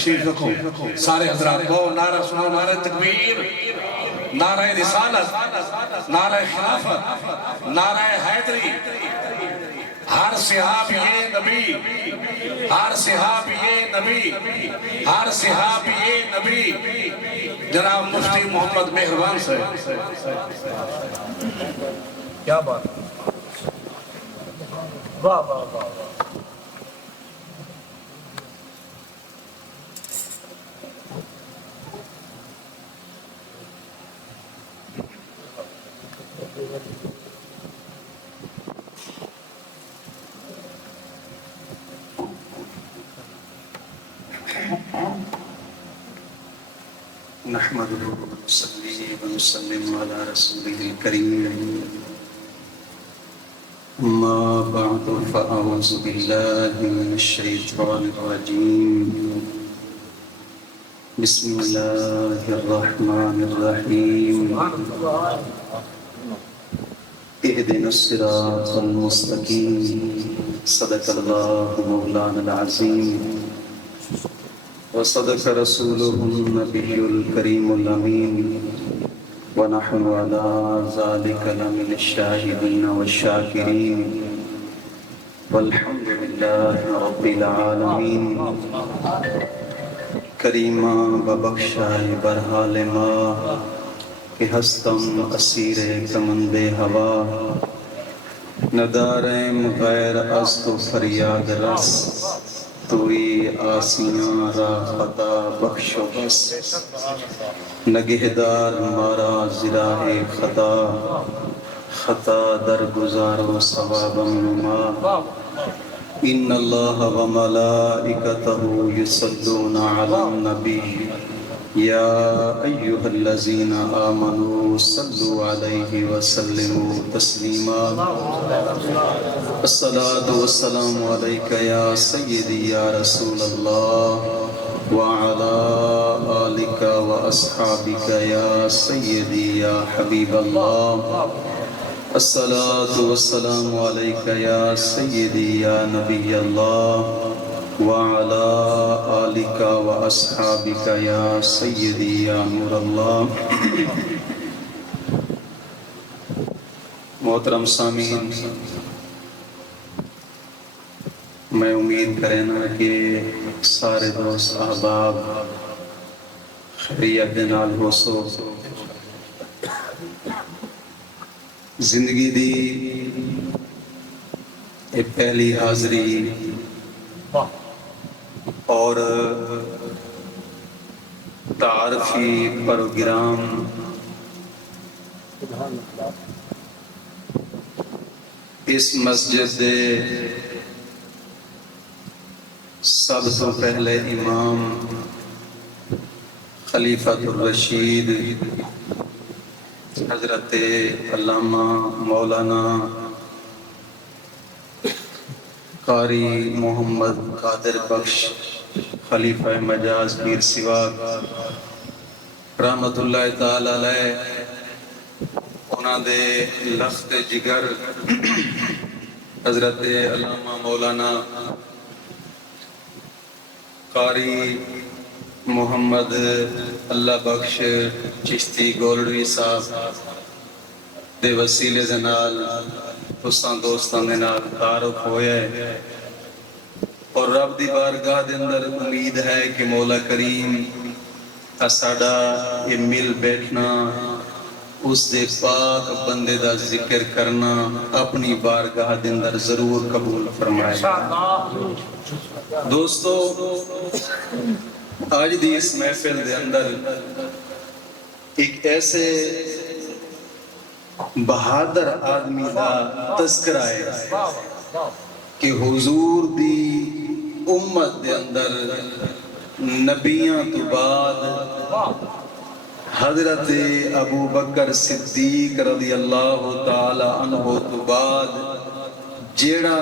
تشریف رکھو سارے حضرات کو نعرہ سنو نعرہ تکبیر نعرہ رسالت نعرہ خلافت نعرہ حیدری ہر صحابی نبی ہر صحابی نبی ہر صحابی نبی جناب مفتی محمد مہربان سے کیا بات واہ واہ واہ نحمده ونصلي ونسلم على رسوله الكريم ما بعد فأعوذ بالله من الشيطان الرجيم بسم الله الرحمن الرحيم اهدنا الصراط المستقيم صدق الله مولانا العظيم وصدق رسوله النبي الكريم الأمين ونحن على ذلك لمن الشاهدين والشاكرين والحمد لله رب العالمين کریمہ ببخشائے برحال ما کہ ہستم اسیر کمند ہوا نداریم غیر از تو فریاد رس توی آسیاں را خطا بخش و بس نگہدار مارا زراہ خطا خطا در گزار و ثوابا نما ان اللہ و ملائکتہ یصلون علی النبی یا ایہا الذین آمنوا صلوا علیہ وسلموا تسلیما الصلاة والسلام علیکہ یا سیدی یا رسول اللہ وعلى آلك وأصحابك يا سيدي يا حبيب الله الصلاة والسلام عليك يا سيدي يا نبي الله وعلى آلك وأصحابك يا سيدي يا نور الله محترم سامعین، میں امید کرنا کہ سارے دوست احباب خیریت دے نال ہو سو زندگی دی یہ پہلی حاضری اور تعارفی پروگرام اس مسجد دے سب سے پہلے امام خلیفۃ الرشید حضرت علامہ مولانا قاری محمد قادر بخش خلیفہ مجاز پیر سواگ رحمت اللہ تعالی علیہ انہاں دے لخت جگر حضرت علامہ مولانا قاری محمد اللہ بخش چشتی گولڈوی صاحب دے وسیلے دے نال تساں دوستاں دے نال تعارف ہویا ہے اور رب دی بارگاہ دے اندر امید ہے کہ مولا کریم ساڈا یہ مل بیٹھنا اس دے پاک بندے دا ذکر کرنا اپنی بارگاہ دے اندر ضرور قبول فرمائے. دوستو آج دی اس محفل دے اندر ایک ایسے بہادر آدمی دا تذکرہ ہے کہ حضور دی امت دے اندر نبیاں تو بعد حضرت ابو بکر صدیق رضی اللہ تعالی عنہ تو بعد جیڑا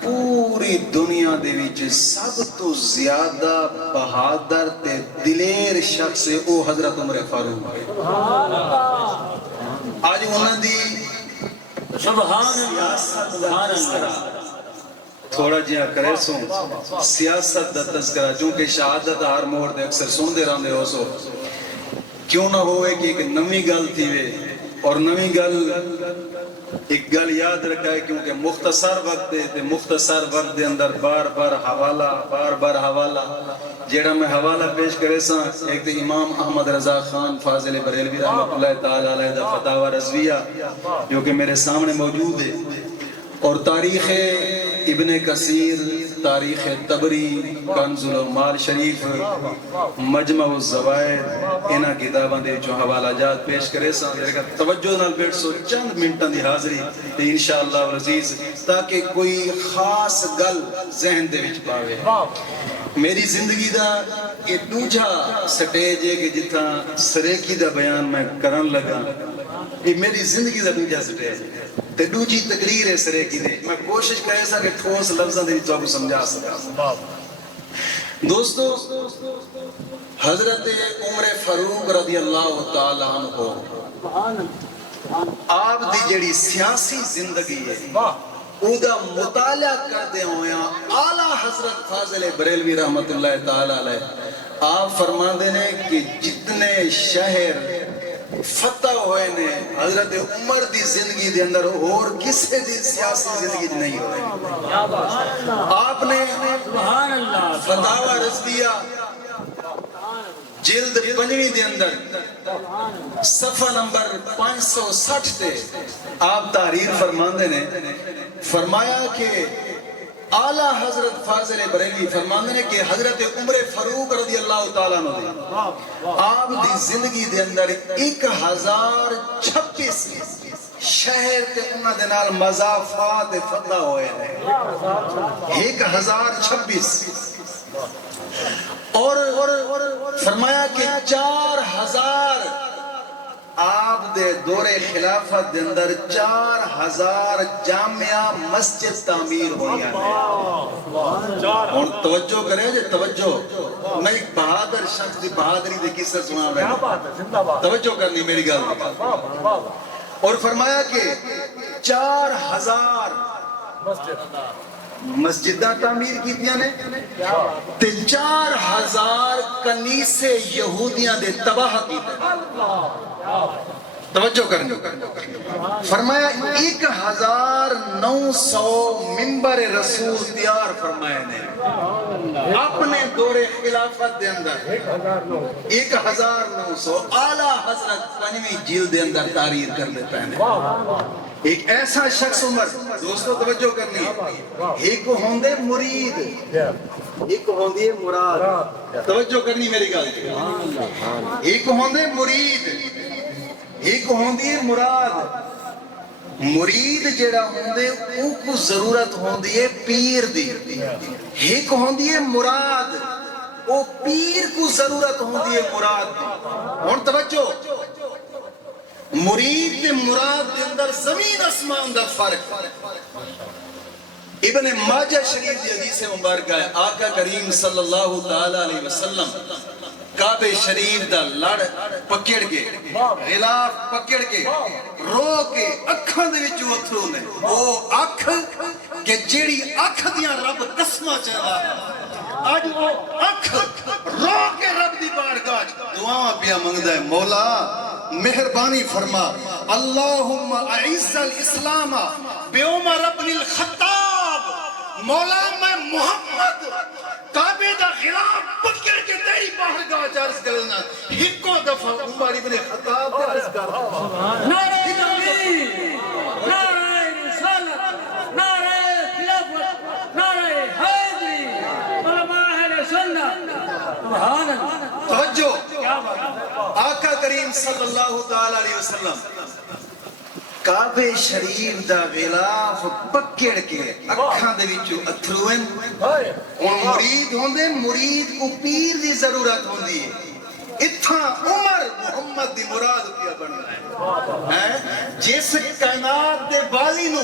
پوری دنیا دے وچ سب تو زیادہ بہادر تے دلیر شخص ہے او حضرت عمر فاروق ہے. آج انہاں دی سبحان اللہ تھوڑا جہاں کرے سو سیاست دا تذکرہ چونکہ شہادت ہر موڑ دے اکثر سن دے رہنے ہو سو کیوں نہ ہوئے کہ ایک نمی گل تھی وے اور نمی گل ایک گل یاد رکھا ہے کیونکہ مختصر وقت دے تے مختصر وقت دے اندر بار بار حوالہ جیڑا میں حوالہ پیش کرے سا ایک تے امام احمد رضا خان فاضل بریلوی رحمۃ اللہ تعالی علیہ دا فتاوی رضویہ جو کہ میرے سامنے موجود ہے اور تاریخ ابن کثیر تاریخ تبری کنز العمال شریف مجمع الزوائد انہاں کتاباں دے جو حوالہ جات پیش کرے سا توجہ نال بیٹھ سو چند منٹاں دی حاضری تے انشاءاللہ العزیز تاکہ کوئی خاص گل ذہن دے وچ پاوے میری زندگی دا یہ دوجا سٹیج ہے کہ جتنا سریکی دا بیان میں کرن لگا یہ میری زندگی دا دوجا سٹیج ہے تے دوجی تقریر ہے سریکی دے میں کوشش کرے سا کہ ٹھوس لفظاں دے تو آپ کو سمجھا سکا دوستو حضرت عمر فاروق رضی اللہ تعالیٰ عنہ آپ دی جڑی سیاسی زندگی ہے او دا مطالعہ کردے ہویا اعلیٰ حضرت فاضل بریلوی رحمت اللہ تعالیٰ علیہ آپ فرماندے نے کہ جتنے شہر فتح ہوئے نے حضرت عمر دی زندگی دے اندر اور کسے دی سیاسی زندگی نہیں ہوئے آپ نے فتاوی رضویہ جلد 5 دے اندر صفحہ نمبر 560 تے آپ تحریر فرماندے نے فرمایا کہ اعلیٰ حضرت فاضل بریلوی فرماندے نے کہ حضرت عمر فاروق رضی اللہ تعالیٰ عنہ آپ دی زندگی دے اندر 1026 شہر تے انہاں دے نال مضافات فتح ہوئے ہیں 1026 اور فرمایا کہ 4000 آپ دے دور خلافت دے اندر 4000 جامعہ مسجد تعمیر ہوئی ہیں اور توجہ کرے جے توجہ میں ایک بہادر شخص دی بہادری دے قصہ سنا رہا ہوں توجہ کرنی میری گل اور فرمایا کہ 4000 مسجدہ تعمیر کیتیاں نے تے 4000 کنیسے یہودیاں دے تباہ کیتے توجہ کرنی فرمایا 1900 منبر رسول تیار فرمائے نے اپنے دور خلافت دے اندر 1900 اعلیٰ حضرت 5ویں جلد دے اندر تحریر کر دیتا ہے ایک ایسا شخص عمر دوستو توجہ کرنی ایک ہوندے مرید ایک ہوندے مراد توجہ کرنی میری گل ایک ہوندے مرید ایک ہوندی مراد مرید جیڑا ہوندے او کو ضرورت ہوندی ہے پیر دی ایک ہوندی ہے مراد او پیر کو ضرورت ہوندی ہے مراد دی اور توجہ مرید دے مراد دے اندر زمین اسمان دا فرق ابن ماجہ شریف دی حدیث مبارکہ ہے آقا کریم صلی اللہ تعالی علیہ وسلم کعبے شریف دا لڑ پکڑ کے غلاف پکڑ کے رو کے اکھاں دے وچ اتھرو نے او اکھ کہ جیڑی اکھ دیاں رب قسماں چاہا اج او اکھ رو کے رب دی بارگاہ دعاواں پیا منگدا ہے مولا مہربانی فرما اللہم اعز الاسلام بعمر ابن الخطاب مولا میں محمد کعبے دا خلاف پکڑ کے تیری بارگاہ عرض کرنا ہکو دفعہ عمر ابن خطاب دے عرض کر نعرہ تکبیر نعرہ رسالت نعرہ خلافت نعرہ حیدری علماء اہل سنت سبحان اللہ توجہ آقا کریم صلی اللہ تعالی علیہ وسلم کعبے شریف دا غلاف پکڑ کے اکھاں دے وچوں اتھرویں اور مرید ہوندے مرید کو پیر دی ضرورت ہوندی ہے اتھاں عمر محمد دی مراد پیا بننا ہے جس کائنات دے والی نو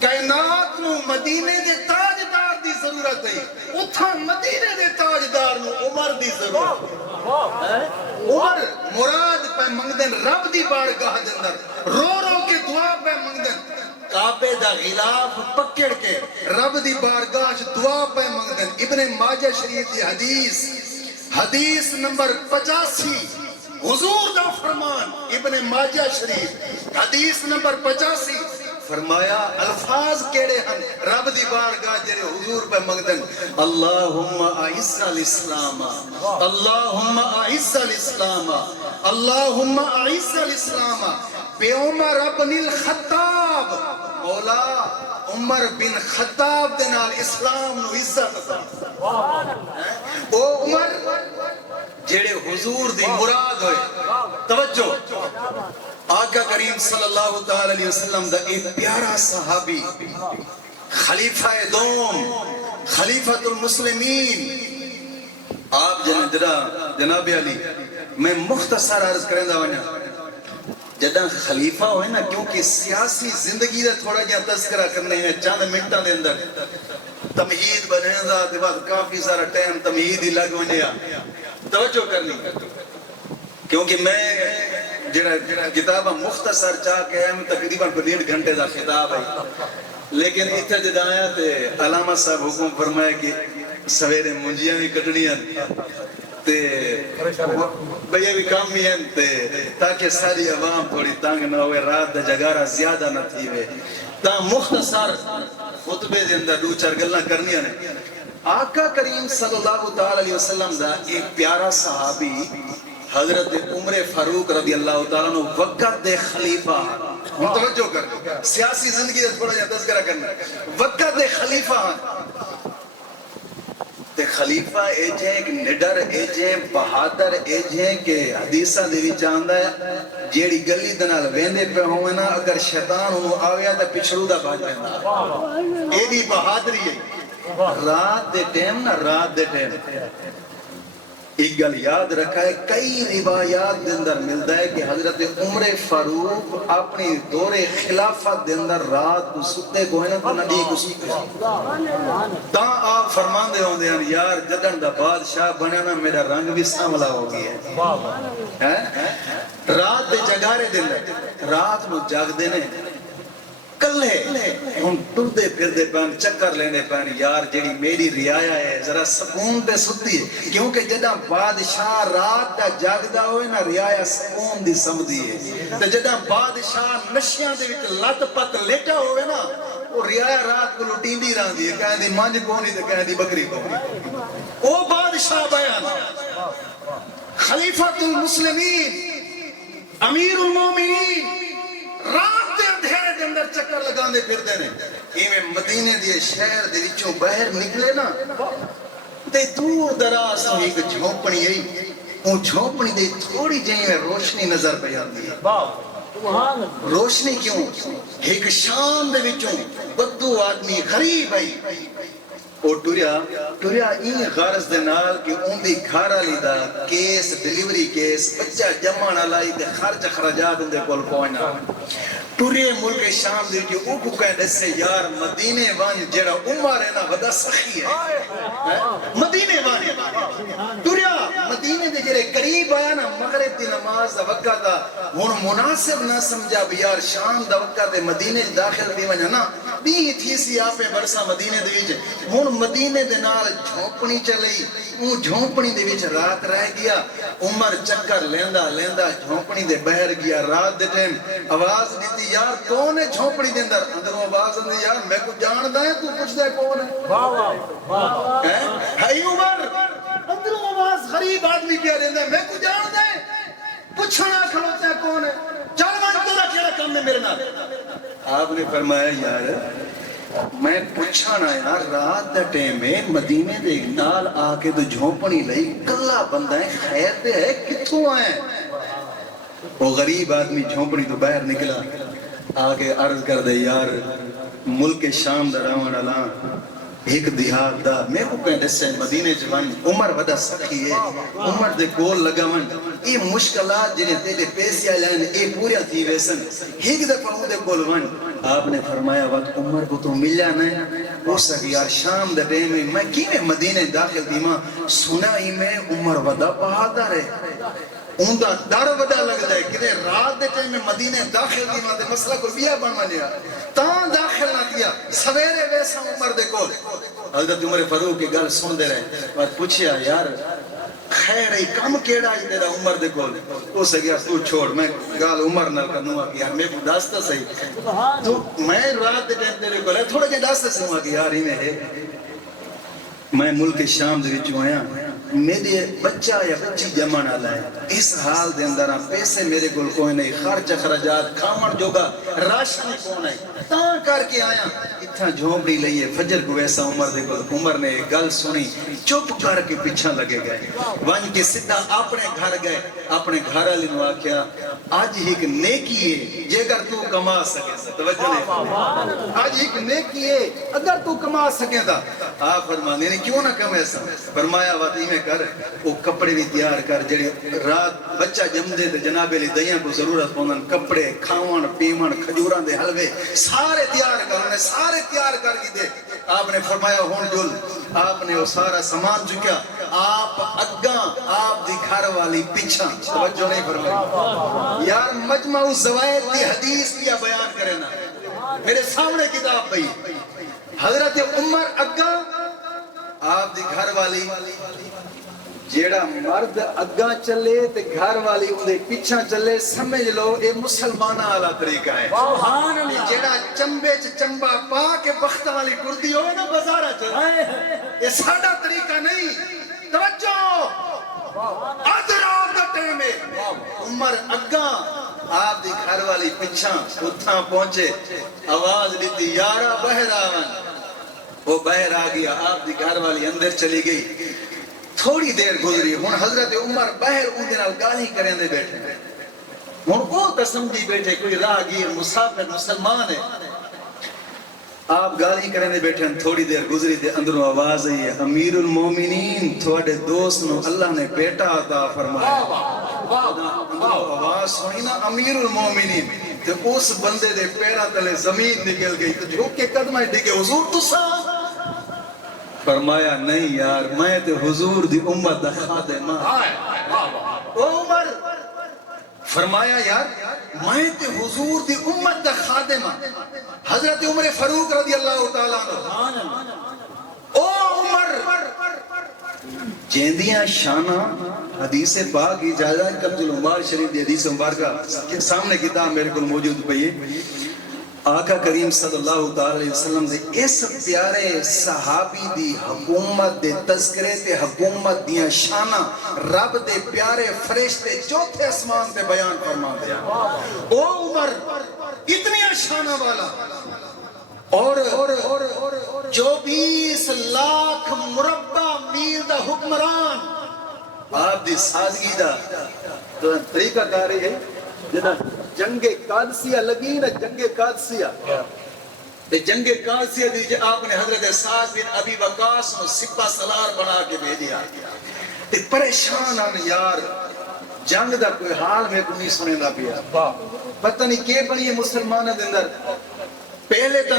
کائنات نو مدینے دے تاجدار دی ضرورت ہے اتھاں مدینے دے تاجدار نو عمر دی ضرورت عمر مراد پہ منگدن رب دی بارگاہ دے اندر رو رو کے دعا پہ منگدن کعبے دا غلاف پکڑ کے رب دی بارگاہ چ دعا پہ منگدن. ابن ماجہ شریف دی حدیث نمبر 85 حضور دا فرمان. ابن ماجہ شریف حدیث نمبر 85 فرمایا الفاظ کیڑے ہن رب دی بارگاہ جڑے حضور پہ منگدن. اللہم اعز الاسلام اللہم اعز الاسلام اللہم اعز الاسلام بعمر بن الخطاب. مولا عمر بن خطاب دے نال اسلام نو عزت او عمر جڑے حضور دی مراد ہوئے. توجہ آقا کریم صلی اللہ تعالی علیہ وسلم دا ایک پیارا صحابی خلیفہ دوم خلیفۃ المسلمین آپ جناب علی میں مختصر عرض کریں دا ونیا جدہ خلیفہ ہوئے نا کیونکہ سیاسی زندگی دا تھوڑا جہاں تذکرہ کرنے ہیں چاند منٹاں دے اندر تمہید بنے دا دے بعد کافی سارا ٹائم تمہید ہی لگ ونیا توجہ کرنی کیونکہ میں جڑا کتابہ مختصر چاہ کے ہم تقریباً 1.5 گھنٹے دا خطاب ہے لیکن اتھا جدہ آیا تے علامہ صاحب حکم فرمایا کہ سویرے منجیاں بھی کٹنیاں تے بھئی بھی کام بھی ہیں تے تاکہ ساری عوام تھوڑی تانگ نہ ہوئے رات دا جگارہ زیادہ نہ تھی وے تا مختصر خطبے دے اندر 2-4 گلنا کرنیاں نے. آقا کریم صلی اللہ تعالی علیہ وسلم دا ایک پیارا صحابی حضرت عمر فاروق رضی اللہ تعالیٰ عنہ وقت دے خلیفہ متوجہ کر سیاسی زندگی دے تھوڑا جہاں تذکرہ کرنا وقت دے خلیفہ تے خلیفہ اے جے ایک نڈر اے جے بہادر اے جے کہ حدیثہ دے بھی چاندہ ہے جیڑی گلی دنال ویندے پہ ہوئے نا اگر شیطان انہوں آویا تا پچھڑو دا بھاج رہنا اے بھی بہادری ہے. رات دے ٹیم نا رات دے ٹیم ایک گل یاد رکھا ہے کئی روایات دے اندر ملتا ہے کہ حضرت عمر فاروق اپنی دور خلافت دے اندر رات کو ستے کو ہے نا تو نبی کو ستے تا آپ فرمان دے ہوں دے ہیں یار جدن دا بادشاہ بنا نا میرا رنگ بھی ساملا ہو گیا ہے. رات دے جگارے دے اندر رات نو جاگ دینے کلے ہم ٹردے پھردے پہن چکر لینے پہن یار جیڑی میری رعایا ہے ذرا سکون تے ستی ہے کیونکہ جدہ بادشاہ رات دا جاگدہ ہوئے نا رعایا سکون دی سمدھی ہے تے جدہ بادشاہ نشیاں دے وچ لت پت لیٹا ہوئے نا وہ رعایا رات کو لٹین دی رہن دی ہے کہیں دی مانج کونی تے کہیں دی بکری کونی او بادشاہ بیان خلیفۃ المسلمین امیر المومنین رات دے اندھیرے دے اندر چکر لگاندے پھر دینے ایویں مدینے دے شہر دے وچوں باہر نکلے نا تے دور دراز تو ایک جھونپڑی آئی وہ جھونپڑی دے تھوڑی جہی میں روشنی نظر پہ آتی ہے. روشنی کیوں ایک شام دے وچوں بدو آدمی غریب آئی وہ ٹوریا این غرض دے نال کہ ان دی گھر والی دا کیس ڈیلیوری کیس بچہ جمعنا لائی تے خرچ خراجات ان دے کول پہنچنا ٹورے ملک شام دے جو او کو کہہ دسے یار مدینے وان جڑا عمر ہے نا ودا سخی ہے مدینے وان ٹوریا مدینے دے جڑے قریب آیا نا مغرب دی نماز دا وقت دا ہن مناسب نہ سمجھا بھی یار شام دا وقت دے مدینے داخل دی وجہ نا بھی تھی سی آپے برسا مدینے دے وچ ہن مدینے دے نال جھونپڑی چلی وہ جھونپڑی دے وچ رات رہ گیا عمر چکر لیندا جھونپڑی دے باہر گیا رات دے ٹائم آواز دیتی یار کون ہے جھونپڑی دے اندر اندروں آواز آندی یار میں کو جاندا ہے تو پوچھدا ہے کون ہے واہ واہ ہے عمر اندروں آواز غریب آدمی پیا دیندا ہے میں کو جاندا ہے پوچھنا کھلوتا ہے کون ہے چل من تو کیڑا کام ہے میرے نال آپ نے فرمایا یار میں پوچھانا یار رات دا ٹائم ہے مدینے دے نال آ کے تو جھونپڑی لئی کلا بندہ ہے خیر تے ہے کتھوں آئے وہ غریب آدمی جھونپڑی تو باہر نکلا آگے عرض کر دے یار ملک شام دا راون اللہ ایک دیہات دا میں کو کہیں دسے مدینے جوان عمر ودا سخی ہے عمر دے کول لگا من یہ مشکلات جنہیں تیرے پیسے آلائن اے پوریا تھی ویسن ایک دفعہ دے کول ون آپ نے فرمایا وقت عمر کو تو ملیا نہیں ہو سکی یار شام دے ٹائم میں کیویں مدینے داخل دیما سنا ہی میں عمر ودا بہادر ہے ان دا ڈر وڈا لگدا ہے کہ رات دے ٹائم میں مدینے داخل دی ماں تے مسئلہ کو بیا بن ونیا تاں داخل نہ کیا سویرے ویسا عمر دے کول حضرت عمر فاروق کی گل سن دے رہے میں پوچھیا یار خیر ہے کم کیڑا ہے تیرا عمر دے کول اس گیا تو چھوڑ میں گل عمر نال کرنوا کہ یار میں کو دستا صحیح تو میں رات دے ٹائم تیرے کول تھوڑا جہا دستا سوا کہ یار ایویں ہے میں ملک شام دے وچوں آیا میرے بچہ یا بچی جمعن والا ہے اس حال دے اندر پیسے میرے کول کوئی نہیں خرچ اخراجات کھاون جوگا راشن کون ہے تاں کر کے آیا اتھا جھونپڑی لئیے فجر کو ایسا عمر دے کول عمر نے گل سنی چپ کر کے پیچھے لگے گئے ون کے سیدھا اپنے گھر گئے اپنے گھر والے نو آکھیا اج ایک نیکی ہے جے اگر تو کما سکے توجہ نہیں اج ایک نیکی ہے اگر تو کما سکے تا آپ فرمانے نے کیوں نہ کمے سا فرمایا واتی میں کر وہ کپڑے بھی تیار کر جڑے رات بچہ جم دے تے جناب علی دیاں کو ضرورت پوندن کپڑے کھاون پیون کھجوراں دے حلوے سارے تیار کر انہیں سارے تیار کر کے دے آپ نے فرمایا ہون جل آپ نے وہ سارا سامان چکیا آپ اگاں آپ دی گھر والی پیچھا توجہ نہیں فرمائی یار مجمع الزوائد دی حدیث کیا بیان کرے نا میرے سامنے کتاب پئی حضرت عمر اگاں آپ دی گھر والی جیڑا مرد اگاں چلے تے گھر والی اندے پیچھا چلے سمجھ لو اے مسلمانہ والا طریقہ ہے جیڑا چمبے چمبا پا کے بخت والی کردی ہوئے نا بازارہ چلے یہ ساڑا طریقہ نہیں توجہ ادراب دا ٹائم ہے عمر اگاں آپ دی گھر والی پیچھا اتھا پہنچے آواز دیتی یارہ بہر آون وہ باہر آ گیا آپ دی گھر والی اندر چلی گئی تھوڑی دیر گزری ہن حضرت عمر باہر ان دے نال گالی کریں دے بیٹھے ہن وہ قسم دی بیٹھے کوئی راہگیر مسافر مسلمان ہے آپ گالی کریں دے بیٹھے تھوڑی دیر گزری تے اندروں آواز آئی ہے امیر المومنین تھوڑے دوست نو اللہ نے بیٹا عطا فرمایا آواز سنی نا امیر المومنین تے اس بندے دے پیرا تلے زمین نکل گئی تو جھوک کے قدمیں ڈگے حضور تو سا فرمایا نہیں یار میں تے حضور دی امت دا خادم او عمر فرمایا یار میں تے حضور دی امت دا خادم حضرت عمر فاروق رضی اللہ تعالیٰ عنہ او عمر جیندیاں شانہ حدیث پاک اجازت کنز العمال شریف دی حدیث مبارکہ سامنے کتاب میرے کو موجود پئی آقا کریم صلی اللہ علیہ وسلم دے اس پیارے صحابی دی حکومت دے تذکرے تے حکومت دیاں شانہ رب دے پیارے فرشتے چوتھے اسمان تے بیان فرما دیا او عمر اتنی شانہ والا اور 24 لاکھ مربع میل دا حکمران آپ دی سازگی دا تو طریقہ کاری ہے جنہ جنگ قادسیہ لگی نا جنگ قادسیہ تے جنگ قادسیہ دیجئے آپ نے حضرت سعد بن ابی وقاص کو سپہ سالار بنا کے بھیجیا تے پریشان آنے یار جنگ دا کوئی حال میں کو نہیں سنے نہ پیا پتہ نہیں کہ بنی مسلمانہ دے اندر پہلے تا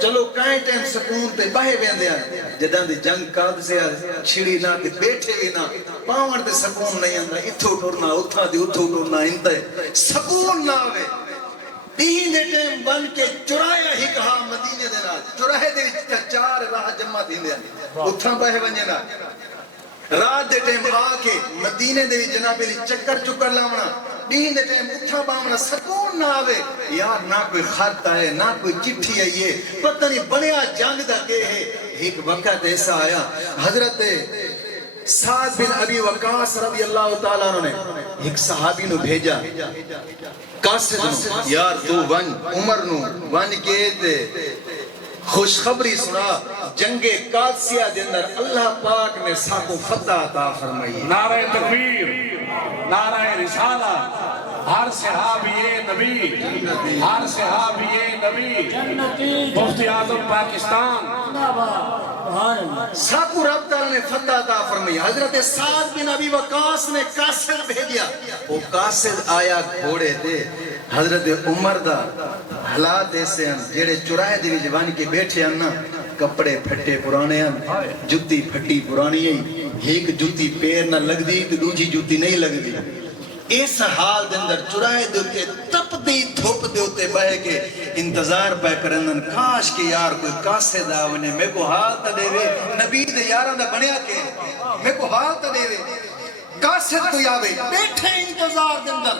چلو کائیں ٹائم سکون تے باہے بیندے ہیں جداں دی جنگ قادسیہ چھڑی نہ تے بیٹھے بھی نہ پاون تے سکون نہیں آندا اتھو ٹرنا اتھا دی اتھو ٹرنا انتے سکون نہ آوے تین دے ٹائم بن کے چرایا ہی کہا مدینے دے نال چراہے دے وچ 4 راہ جمع تھیندے ہیں اتھا باہے ونجے نا رات دے ٹائم آ کے مدینے دے جناب علی چکر لاونا دین دے ٹائم اتھا باونا سکون نہ آوے یار نہ کوئی خط آئے نہ کوئی چٹھی آئیے پتہ نہیں بنیا جنگ دا کہ ہے ایک وقت ایسا آیا حضرت سعد بن ابی وقاص رضی اللہ تعالیٰ عنہ نے ایک صحابی نو بھیجا قاصد نو یار تو ون عمر نو ون کے دے خوشخبری سنا جنگ قادسیہ دے اندر اللہ پاک نے ساکو فتح عطا فرمائی نعرہ تکبیر نعرہ رسالہ ہر صحابی نبی ہر صحابی نبی مفتی اعظم پاکستان ساکو رب تعالیٰ نے فتح عطا فرمائی حضرت سعد بن ابی وقاص نے قاصد بھیجیا وہ قاصد آیا گھوڑے دے حضرت عمر دا حالات ایسے ہیں جیڑے چراہے دی جوان کے بیٹھے ہیں نا کپڑے پھٹے پرانے ہیں جتی پھٹی پرانی ہیں ایک جتی پیر نہ لگ دی تو دوجی جتی نہیں لگ دی اس حال دے اندر چرائے دے اتے تپدی دھوپ دے اتے بہ کے انتظار پہ کرندن کاش کہ یار کوئی کاسے داونے میں کو حال تا دے وے نبی دے یاران دا بنیا کے میں کو حال تا دے وے کاسے کوئی آوے بیٹھے انتظار دے اندر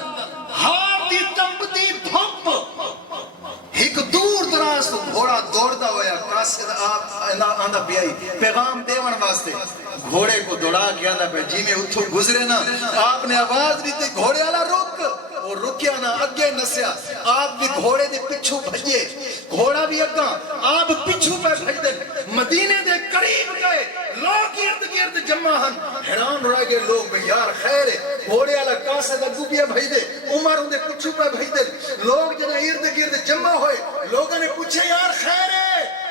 حال دی تپدی دھوپ ایک دور دراز تو گھوڑا دوڑتا ہویا کاسے دا آندہ پیائی پیغام دیون واسطے گھوڑے کو دوڑا کے آندہ پہ جی میں اتھو گزرے نا آپ نے آواز دی تے گھوڑے والا رک وہ رکیا نا اگے نسیا آپ بھی گھوڑے دے پچھو بھجے گھوڑا بھی اگاں آپ پچھو پہ بھج دے مدینے دے قریب گئے لوگ ارد گرد جمع ہن حیران رہ گئے لوگ بھی یار خیر ہے گھوڑے والا کاسے دا گوبیا بھج دے عمر ان دے پچھو پہ بھج دے لوگ جنہ ارد گرد جمع ہوئے لوگوں نے پوچھے یار خیر ہے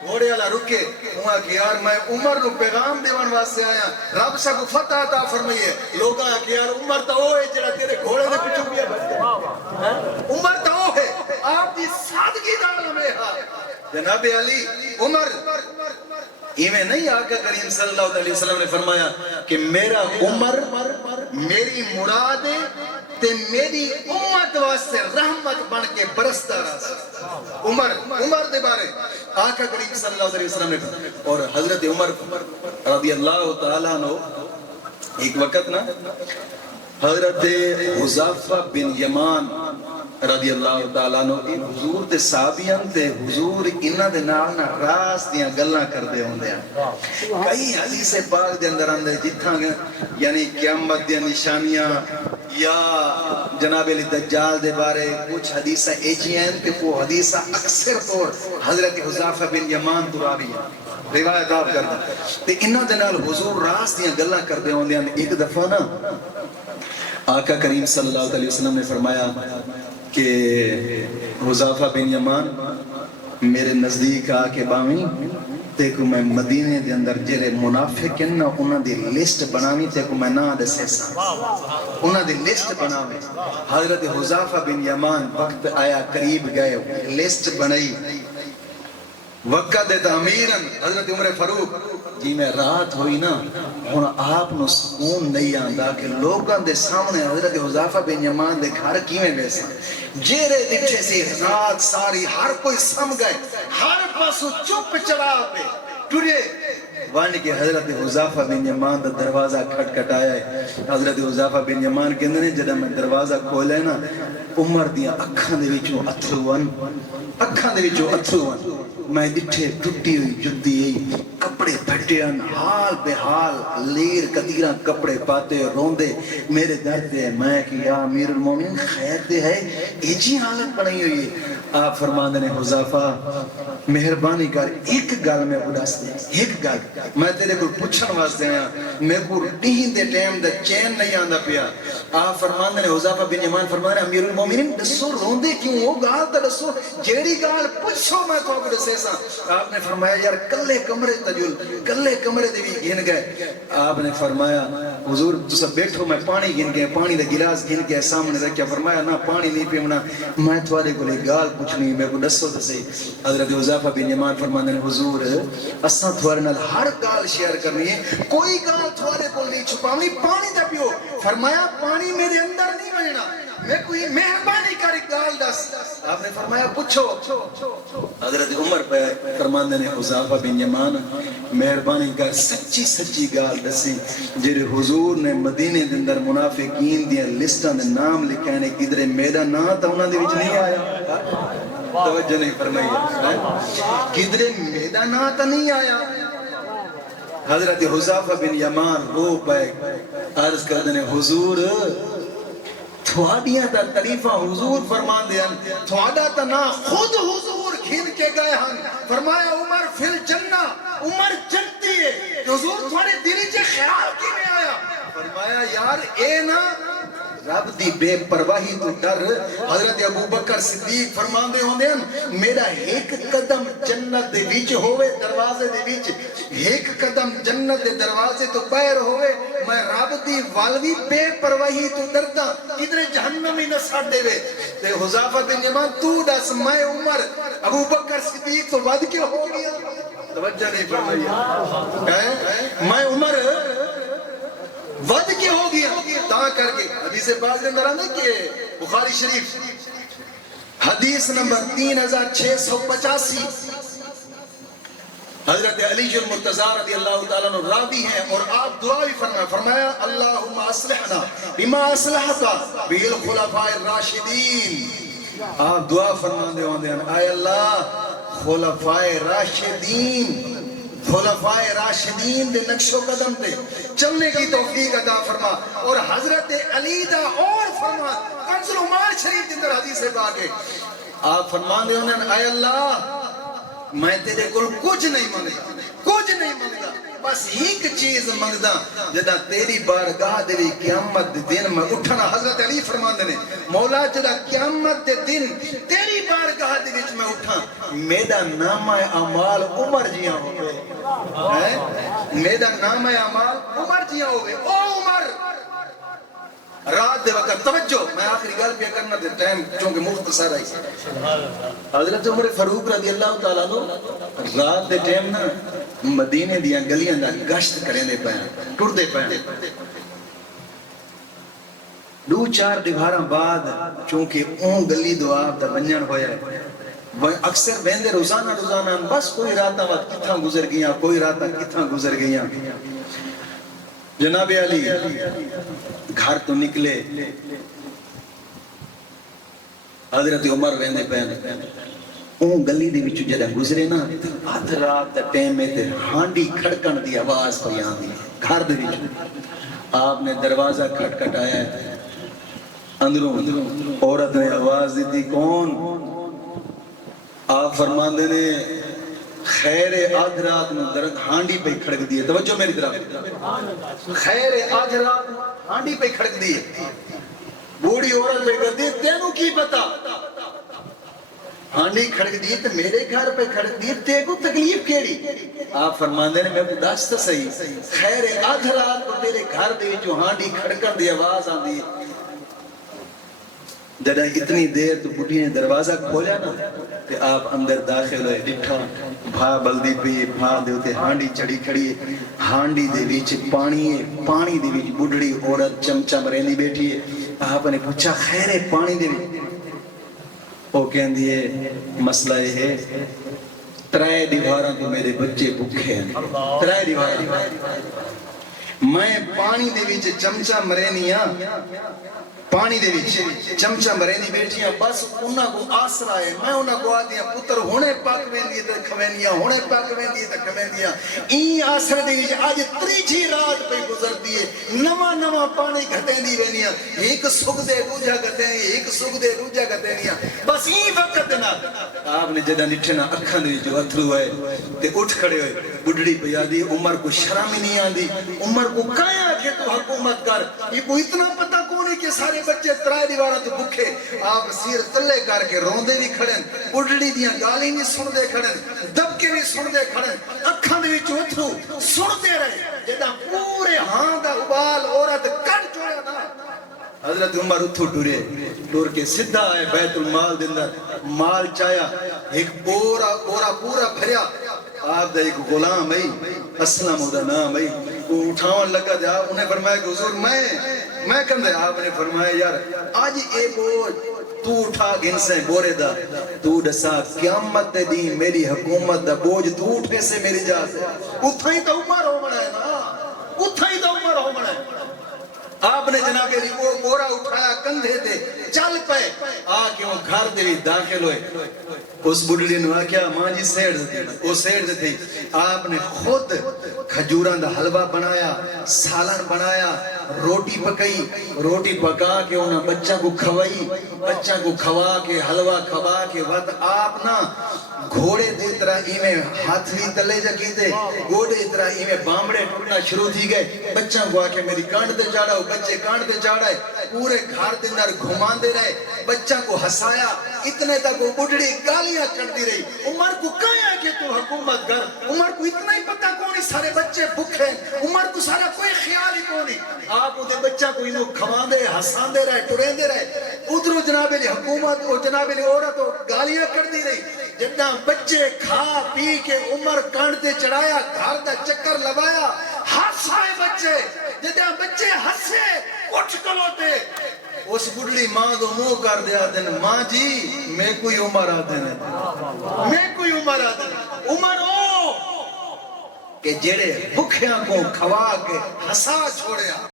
گھوڑے والا رکے وہاں کہ یار میں عمر نو پیغام دیوان واسطے آیا رب سا کو فتح عطا فرمائیے لوگاں کہ یار عمر تا وہ ہے جڑا تیرے گھوڑے دے پیچھے گیا بچے عمر تا وہ ہے آپ دی سادگی دار میں ہاں جناب علی عمر ایویں نہیں آقا کریم صلی اللہ علیہ وسلم نے فرمایا کہ میرا عمر میری مراد تے میری امت واسطے رحمت بن کے برستا رہا عمر دے بارے آقا کریم صلی اللہ علیہ وسلم نے اور حضرت عمر رضی اللہ تعالیٰ عنہ ایک وقت نا حضرت حذیفہ بن یمان رضی اللہ تعالیٰ عنہ حضور تے صحابیان تے حضور انہاں دے نال نا راز دیاں گلاں کردے ہوندے ہیں کئی حدیث پاک دے اندر آندے جتھاں یعنی قیامت دیاں نشانیاں یا جناب علی دجال دے بارے کچھ حدیثہ ایجین کہ وہ حدیثہ اکثر طور حضرت حذیفہ بن یمان تو آوی ہے روایت آپ کرنا تے انہاں دے نال حضور راز دیاں گلاں کردے ہوندے ہیں ایک دفعہ نا آقا کریم صلی اللہ علیہ وسلم نے فرمایا کہ حذیفہ بن یمان میرے نزدیک آ کے باویں تے کو میں مدینے دے اندر جڑے منافق ہیں نا انہاں دی لسٹ بناویں تے کو میں نہ دسے سا انہاں دی لسٹ بناویں حضرت حذیفہ بن یمان وقت آیا قریب گئے لسٹ بنائی وقت تعمیرن حضرت عمر فاروق جی میں رات ہوئی نا ہن آپ نو سکون نہیں آندا کہ لوگاں دے سامنے حضرت حذیفہ بن یمان دے گھر کیویں بیسا جیرے دکھے سی رات ساری ہر کوئی سم گئے ہر پاسو چپ چلا پہ ٹرے وان کے حضرت حذیفہ بن یمان دا دروازہ کھٹکھٹایا ہے حضرت حذیفہ بن یمان کہندے نے جڑا میں دروازہ کھولے نا عمر دیاں اکھاں دے وچوں اتھرو ون میں ڈٹھے ٹٹی ہوئی جدی کپڑے پھٹیاں حال بے حال لیر کدیراں کپڑے پاتے روندے میرے درد ہے میں کہ یا امیر المومنین خیر دے ہے ایجی حالت بنائی ہوئی ہے آپ فرماندے نے حذیفہ مہربانی کر ایک گل میں اڑاس دے ایک گل میں تیرے کو پوچھن واسطے آیا میں کو ڈیہن دے ٹائم دا چین نہیں آندا پیا آپ فرماندے نے حذیفہ بن یمان فرماندے امیر المومنین دسو روندے کیوں وہ گال تے دسو جیڑی گال پوچھو میں تو کو دسے سا آپ نے فرمایا یار کلے کمرے تجل کلے کمرے دے بھی گن گئے آپ نے فرمایا حضور تسا بیٹھو میں پانی گن گئے پانی دا گلاس گن کے سامنے رکھیا فرمایا نہ پانی نہیں پیونا میں تھوڑے کو گال پوچھنی میں کو دسو دسے حضرت حذیفہ بن یمان فرماندے نے حضور اساں تھوڑے نال ہر گال شیئر کرنی ہے کوئی گال تھوڑے کو نہیں چھپاونی پانی دا پیو فرمایا پانی میرے اندر نہیں بننا میں کوئی مہربانی کری گال دس آپ نے فرمایا پوچھو حضرت عمر پہ فرماندے نے حذیفہ بن یمان مہربانی کر سچی سچی گال دسی جڑے حضور نے مدینے دے اندر منافقین دی لسٹاں دے نام لکھے نے کدھر میرا نام تا انہاں دے وچ نہیں آیا توجہ نہیں فرمائی کدھر میرا نام تا نہیں آیا حضرت حذیفہ بن یمان رو پہ عرض کردے نے حضور تھوڑیاں تا تعریفاں حضور فرمان دے ہیں تھوڑا تا نا خود حضور کھین کے گئے ہیں فرمایا عمر فی الجنہ عمر جنتی ہے حضور تھوڑے دلی چے خیال کی میں آیا فرمایا یار اے نا رب دی بے پرواہی تو ڈر حضرت ابو بکر صدیق فرمان دے ہوندے ہیں میرا ایک قدم جنت دے وچ ہوئے دروازے دے وچ ایک قدم جنت دے دروازے تو باہر ہوئے میں رب دی والوی بے پرواہی تو ڈردا کدھر جہنم ہی نہ سٹ دے وے تے حذیفہ بن یمان تو دس میں عمر ابو بکر صدیق تو ود کے ہو گیا توجہ نہیں فرمائی میں عمر ود کے ہو گیا تا کر کے حدیث پاک کے اندر آنا کہ بخاری شریف حدیث نمبر 3685 حضرت علی المرتضی رضی اللہ تعالیٰ عنہ راوی ہیں اور آپ دعا بھی فرمایا اللہم اصلحنا بما اصلحت بالخلفاء الراشدین. آپ دعا فرما دے ہوندے ہیں اے اللہ خلفاء راشدین دے نقش و قدم تے چلنے کی توفیق عطا فرما. اور حضرت علی دا اور فرما کنز العمال شریف اندر حدیث پاک ہے آپ فرما دے ہوندے ہیں اے اللہ میں تیرے کول کچھ نہیں منگدا بس ایک چیز منگدا جدا تیری بارگاہ دے قیامت دے دن میں اٹھنا. حضرت علی فرماندے نے مولا جدا قیامت دے دن تیری بارگاہ دے وچ میں اٹھاں میرا نامہ اعمال عمر جیاں ہوے میرا نامہ اعمال عمر جیاں ہوے. او عمر رات دے وقت توجہ میں آخری گل پہ کرنا دے ٹائم چونکہ مختصر ہے. حضرت عمر فاروق رضی اللہ تعالیٰ عنہ رات دے ٹائم نا مدینے دیاں گلیاں دا گشت کرنے پے ٹردے پے دو چار دیواراں بعد چونکہ اون گلی دو آپ دا بنجن ہویا ہے اکثر ویندے روزانہ بس کوئی راتاں وقت کتھاں گزر گیاں کوئی راتاں کتھاں گزر گیاں. جناب علی گھر تو نکلے حضرت عمر ویندے پین اون گلی دی وچوں جڑا گزرے نا ادھ رات دا ٹائم تے ہانڈی کھڑکن دی آواز پئی آندی گھر دے وچ. آپ نے دروازہ کھٹکھٹایا ہے اندروں عورت نے آواز دی کون؟ آپ فرماندے نے خیر آدھ رات نو درد ہانڈی پہ کھڑک دیئے. توجہ میری طرف خیر آدھ رات ہانڈی پہ کھڑک دیئے بوڑی عورت پہ کر دیئے تینوں کی پتا ہانڈی کھڑک دیئے تو میرے گھر پہ کھڑک دیئے تے کو تکلیف کیڑی. آپ فرماندے نے میں کو داستا صحیح خیر آدھ رات کو تیرے گھر دے جو ہانڈی کھڑکن دی آواز آن دی جڑا اتنی دیر تو بڑھی نے دروازہ کھولیا نا کہ آپ اندر داخل ہوئے ڈٹھا بھا بلدی پہ بھا دے ہوتے ہانڈی چڑی کھڑی ہے ہانڈی دے ویچ پانی دے ویچ بڑھڑی عورت چمچہ مرینی بیٹھی ہے. آپ نے پوچھا خیر ہے پانی دے ویچ وہ کہن دیئے مسئلہ ہے ترائے دیواراں تو میرے بچے بھوکے ہیں ترائے دیواراں میں پانی دے ویچ چمچہ مرینیاں پانی دے وچ چمچہ مرینی بیٹھیاں بس انہاں کو آسرا ہے میں انہاں کو آدیاں پتر ہونے پاک ویندی تے کھویندیاں ہونے پاک ویندی تے کھویندیاں این آسرے دے وچ اج تریجی رات پہ گزردی ہے نواں پانی گھٹیندی رہنیاں ایک سکھ دے دوجا گھٹیں ایک سکھ دے دوجا گھٹینیاں بس این وقت نا آپ نے جدا نٹھے نا اکھاں دے جو اتھرو ہے تے اٹھ کھڑے ہوئے بڈڑی پہ آدی عمر کو شرم ہی نہیں آندی عمر کو کایا کہ تو حکومت کر یہ کو اتنا پتہ کون ہے کہ سارے بچے ترائے دیواراں تو بھوکے. آپ سیر تلے کر کے روندے بھی کھڑن بڈڑی دیاں گالی بھی سن دے کھڑن دبکے بھی سن دے کھڑن اکھاں دے وچ اتھرو سن دے رہے جدا پورے ہاں دا ابال عورت کٹ چوڑیا نا. حضرت عمر اتھو ٹور کے سدھا آئے بیت المال دندر مال چایا ایک پورا بھریا. آپ دا ایک غلام ہے اسلم دا نام ہے وہ اٹھاون لگا جا انہیں فرمایا کہ حضور میں کندے آپ نے فرمایا یار آج ایک بوجھ تو اٹھا گن سے بورے دا تو دسا قیامت دی میری حکومت دا بوجھ تو اٹھے سے میری جا سے اتھا ہی تو عمر ہو منا ہے نا اتھا ہی تو عمر ہو منا ہے. آپ نے جناب علی وہ بورا اٹھایا کندھے دے چل پے آ کے وہ گھر دے داخل ہوئے. اس بڑھڑی نے کیا ماں جی سیڑ دے وہ سیڑ دے تھی. آپ نے خود کھجوراں دا حلوہ بنایا سالن بنایا روٹی پکائی روٹی پکا کے انہاں بچہ کو کھوائی بچہ کو کھوا کے حلوہ کھوا کے وقت آپ نا گھوڑے دے طرح ایمیں ہاتھ بھی تلے جا کیتے گھوڑے دے طرح ایمیں بامڑے ٹوٹنا شروع تھی گئے. بچہ کو آکے میری کانٹ دے چاڑا ہو بچے کانٹ دے چاڑا ہے پورے گھر دے اندر گھمان دے رہے بچہ کو ہسایا اتنے تک وہ بڑھڑی گالیاں چڑھتی رہی. عمر کو کہا کہ تو حکومت کر عمر کو اتنا ہی پتہ کونی سارے بچے بھوکے عمر کو سارا کوئی خیال ہی کونی. آپ دے بچہ کو انہوں کھوان دے ہسان دے رہے ٹرین دے رہے ادھروں جناب علی حکومت اور جناب علی عورت گالیاں کرتی رہی. جتنا بچے کھا پی کے عمر کانٹے چڑھایا گھر دا چکر لگایا ہر سارے بچے جدہ بچے ہسے اٹھ کلوتے اس بڑھڑی ماں دو منہ کر دیا دن ماں جی میں کوئی عمر آ دن میں کوئی عمر آ دن عمر او کہ جڑے بکھیاں کو کھوا کے ہسا چھوڑیا